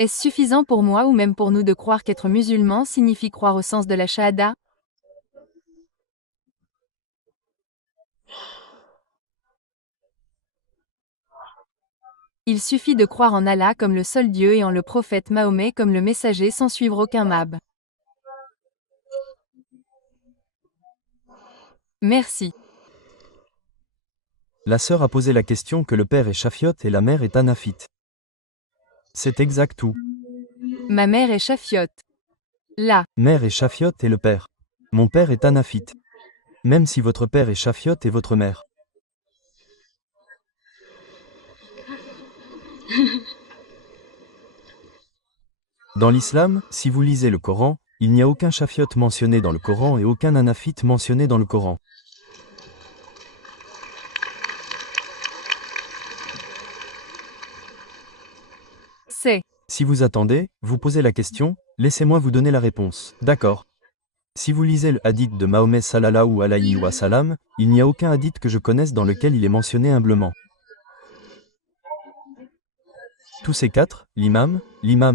Est-ce suffisant pour moi ou même pour nous de croire qu'être musulman signifie croire au sens de la shahada? Il suffit de croire en Allah comme le seul Dieu et en le prophète Mahomet comme le messager sans suivre aucun mab. Merci. La sœur a posé la question que le père est chafiote et la mère est hanafite. C'est exact tout. Ma mère est chafiote. La Mère est chafiote et le père. Mon père est hanafite. Même si votre père est chafiote et votre mère. Dans l'islam, si vous lisez le Coran, il n'y a aucun chafiote mentionné dans le Coran et aucun hanafite mentionné dans le Coran. c'est. Si vous attendez, vous posez la question, laissez-moi vous donner la réponse. D'accord. Si vous lisez le hadith de Mahomet sallallahu alayhi wa sallam, il n'y a aucun hadith que je connaisse dans lequel il est mentionné humblement. Tous ces quatre, l'imam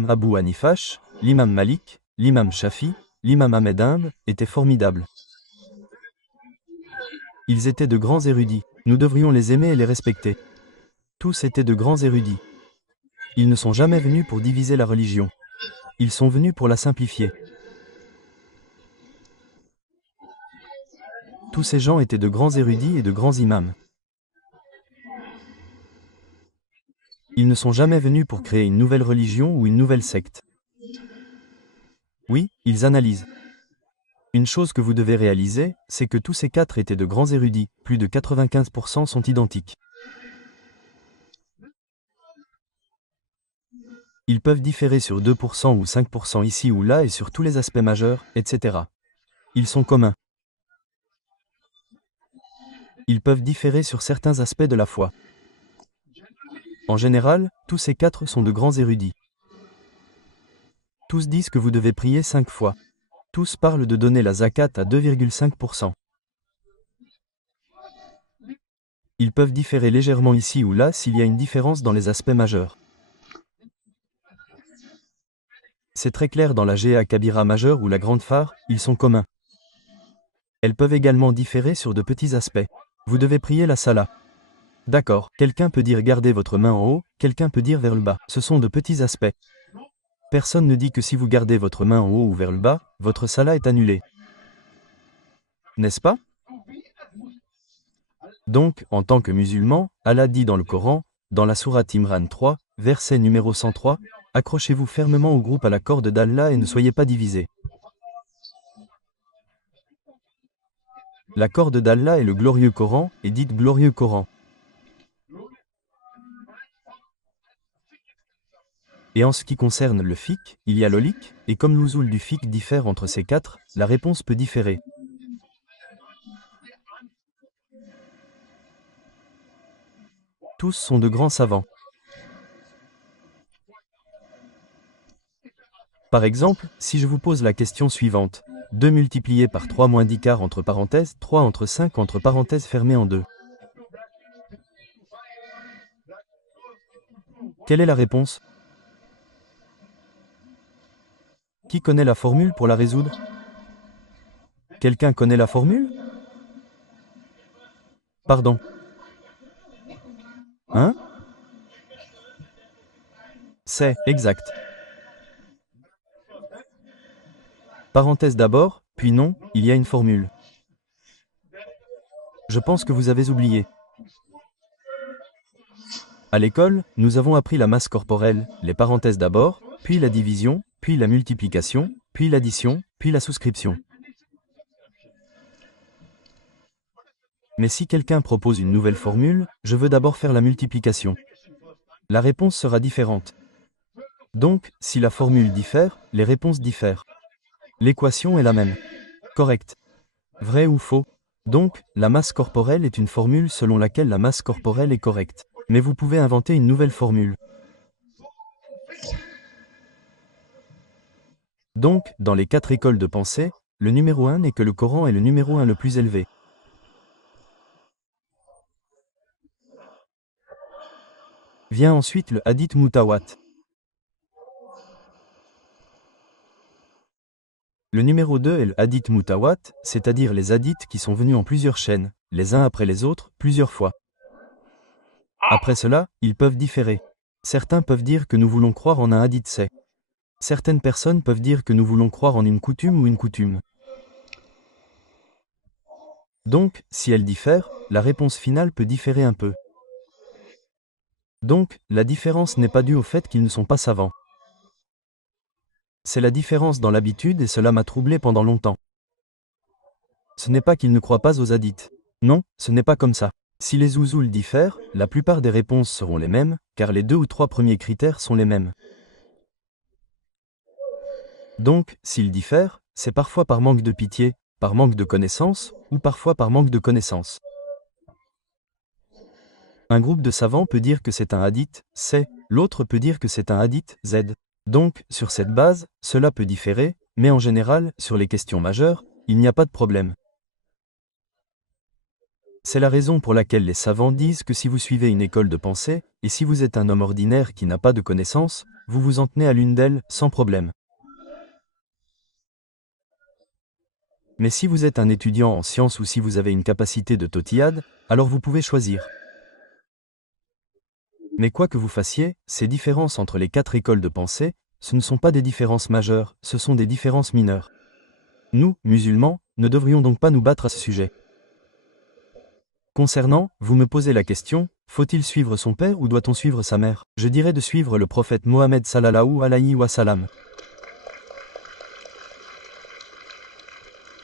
Abu Hanifash, l'imam Malik, l'imam Shafi, l'imam Ahmed humble, étaient formidables. Ils étaient de grands érudits. Nous devrions les aimer et les respecter. Tous étaient de grands érudits. Ils ne sont jamais venus pour diviser la religion. Ils sont venus pour la simplifier. Tous ces gens étaient de grands érudits et de grands imams. Ils ne sont jamais venus pour créer une nouvelle religion ou une nouvelle secte. Oui, ils analysent. Une chose que vous devez réaliser, c'est que tous ces quatre étaient de grands érudits, plus de 95% sont identiques. Ils peuvent différer sur 2% ou 5% ici ou là et sur tous les aspects majeurs, etc. Ils sont communs. Ils peuvent différer sur certains aspects de la foi. En général, tous ces quatre sont de grands érudits. Tous disent que vous devez prier 5 fois. Tous parlent de donner la zakat à 2,5%. Ils peuvent différer légèrement ici ou là s'il y a une différence dans les aspects majeurs. C'est très clair dans la Géa Kabira majeure ou la grande phare, ils sont communs. Elles peuvent également différer sur de petits aspects. Vous devez prier la Salah. D'accord, quelqu'un peut dire gardez votre main en haut, quelqu'un peut dire vers le bas. Ce sont de petits aspects. Personne ne dit que si vous gardez votre main en haut ou vers le bas, votre Salah est annulée. N'est-ce pas? Donc, en tant que musulman, Allah dit dans le Coran, dans la sourate Imran 3, verset numéro 103, accrochez-vous fermement au groupe à la corde d'Allah et ne soyez pas divisés. La corde d'Allah est le glorieux Coran, et dites glorieux Coran. Et en ce qui concerne le fiqh, il y a l'olique, et comme l'ouzoul du fiqh diffère entre ces quatre, la réponse peut différer. Tous sont de grands savants. Par exemple, si je vous pose la question suivante, 2 multiplié par 3 moins 10 quart entre parenthèses, 3 entre 5 entre parenthèses fermées en 2. Quelle est la réponse? Qui connaît la formule pour la résoudre? Quelqu'un connaît la formule? Pardon. Hein? C'est exact. Parenthèse d'abord, puis non, il y a une formule. Je pense que vous avez oublié. À l'école, nous avons appris la masse corporelle, les parenthèses d'abord, puis la division, puis la multiplication, puis l'addition, puis la souscription. Mais si quelqu'un propose une nouvelle formule, je veux d'abord faire la multiplication. La réponse sera différente. Donc, si la formule diffère, les réponses diffèrent. L'équation est la même. Correct. Vrai ou faux? Donc, la masse corporelle est une formule selon laquelle la masse corporelle est correcte. Mais vous pouvez inventer une nouvelle formule. Donc, dans les 4 écoles de pensée, le numéro 1 n'est que le Coran est le numéro 1 le plus élevé. Vient ensuite le hadith mutawat. Le numéro 2 est le hadith mutawat, c'est-à-dire les hadiths qui sont venus en plusieurs chaînes, les uns après les autres, plusieurs fois. Après cela, ils peuvent différer. Certains peuvent dire que nous voulons croire en un hadith c'est. Certaines personnes peuvent dire que nous voulons croire en une coutume ou une coutume. Donc, si elles diffèrent, la réponse finale peut différer un peu. Donc, la différence n'est pas due au fait qu'ils ne sont pas savants. C'est la différence dans l'habitude et cela m'a troublé pendant longtemps. Ce n'est pas qu'ils ne croient pas aux hadiths. Non, ce n'est pas comme ça. Si les ouzouls diffèrent, la plupart des réponses seront les mêmes, car les 2 ou 3 premiers critères sont les mêmes. Donc, s'ils diffèrent, c'est parfois par manque de pitié, par manque de connaissance, ou parfois par manque de connaissance. Un groupe de savants peut dire que c'est un hadith, c'est, l'autre peut dire que c'est un hadith, Z. Donc, sur cette base, cela peut différer, mais en général, sur les questions majeures, il n'y a pas de problème. C'est la raison pour laquelle les savants disent que si vous suivez une école de pensée, et si vous êtes un homme ordinaire qui n'a pas de connaissances, vous vous en tenez à l'une d'elles, sans problème. Mais si vous êtes un étudiant en sciences ou si vous avez une capacité de totillade, alors vous pouvez choisir. Mais quoi que vous fassiez, ces différences entre les 4 écoles de pensée, ce ne sont pas des différences majeures, ce sont des différences mineures. Nous, musulmans, ne devrions donc pas nous battre à ce sujet. Concernant, vous me posez la question, faut-il suivre son père ou doit-on suivre sa mère? Je dirais de suivre le prophète Mohammed sallallahu alayhi wa sallam.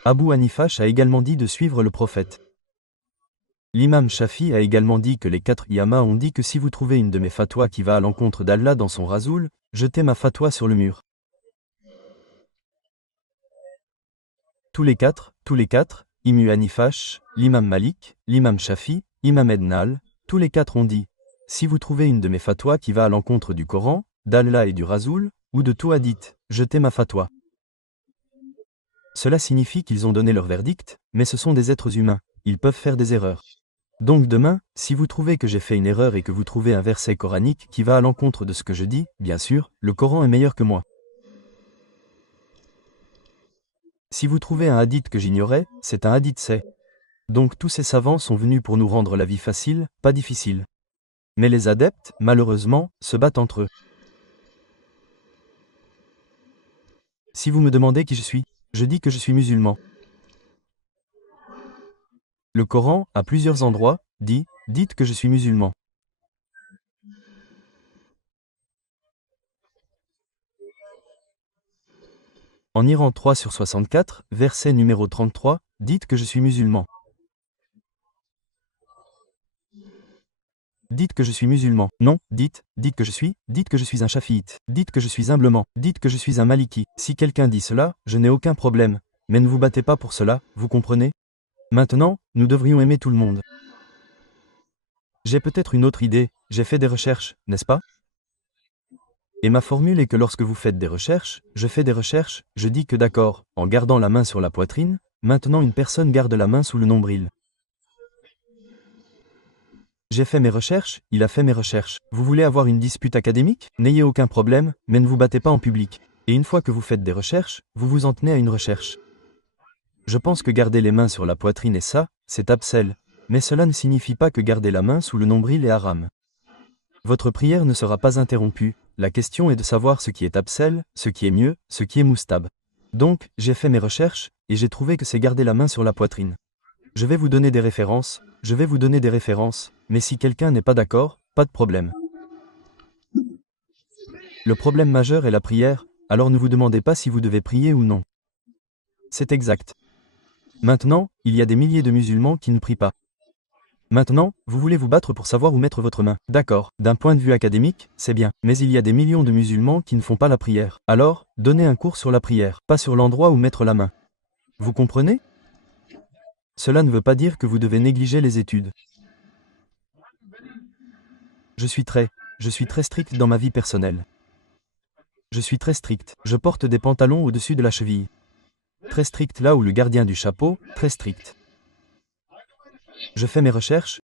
Abu Hanifa a également dit de suivre le prophète. L'imam Shafi a également dit que les 4 yamas ont dit que si vous trouvez une de mes fatwas qui va à l'encontre d'Allah dans son rasoul, jetez ma fatwa sur le mur. Tous les quatre, Abu Hanifa, l'imam Malik, l'imam Shafi, imam Ednal, tous les 4 ont dit, si vous trouvez une de mes fatwas qui va à l'encontre du Coran, d'Allah et du rasoul, ou de tout hadith, jetez ma fatwa. Cela signifie qu'ils ont donné leur verdict, mais ce sont des êtres humains, ils peuvent faire des erreurs. Donc demain, si vous trouvez que j'ai fait une erreur et que vous trouvez un verset coranique qui va à l'encontre de ce que je dis, bien sûr, le Coran est meilleur que moi. Si vous trouvez un hadith que j'ignorais, c'est un hadith c'est. Donc tous ces savants sont venus pour nous rendre la vie facile, pas difficile. Mais les adeptes, malheureusement, se battent entre eux. Si vous me demandez qui je suis, je dis que je suis musulman. Le Coran, à plusieurs endroits, dit « Dites que je suis musulman ». En Iran 3 sur 64, verset numéro 33, « Dites que je suis musulman ». Dites que je suis musulman. Non, dites que je suis un chafiite. Dites que je suis humblement. Dites que je suis un maliki. Si quelqu'un dit cela, je n'ai aucun problème. Mais ne vous battez pas pour cela, vous comprenez? Maintenant, nous devrions aimer tout le monde. J'ai peut-être une autre idée, j'ai fait des recherches, n'est-ce pas? Et ma formule est que lorsque vous faites des recherches, je fais des recherches, je dis que d'accord, en gardant la main sur la poitrine, maintenant une personne garde la main sous le nombril. J'ai fait mes recherches, il a fait mes recherches. Vous voulez avoir une dispute académique? N'ayez aucun problème, mais ne vous battez pas en public. Et une fois que vous faites des recherches, vous vous en tenez à une recherche. Je pense que garder les mains sur la poitrine est ça, c'est absel. Mais cela ne signifie pas que garder la main sous le nombril est haram. Votre prière ne sera pas interrompue. La question est de savoir ce qui est absel, ce qui est mieux, ce qui est moustab. Donc, j'ai fait mes recherches, et j'ai trouvé que c'est garder la main sur la poitrine. Je vais vous donner des références, mais si quelqu'un n'est pas d'accord, pas de problème. Le problème majeur est la prière, alors ne vous demandez pas si vous devez prier ou non. C'est exact. Maintenant, il y a des milliers de musulmans qui ne prient pas. Maintenant, vous voulez vous battre pour savoir où mettre votre main. D'accord, d'un point de vue académique, c'est bien. Mais il y a des millions de musulmans qui ne font pas la prière. Alors, donnez un cours sur la prière, pas sur l'endroit où mettre la main. Vous comprenez? Cela ne veut pas dire que vous devez négliger les études. Je suis très strict dans ma vie personnelle. Je suis très strict. Je porte des pantalons au-dessus de la cheville. Très strict là où le gardien du chapeau, très strict. Je fais mes recherches,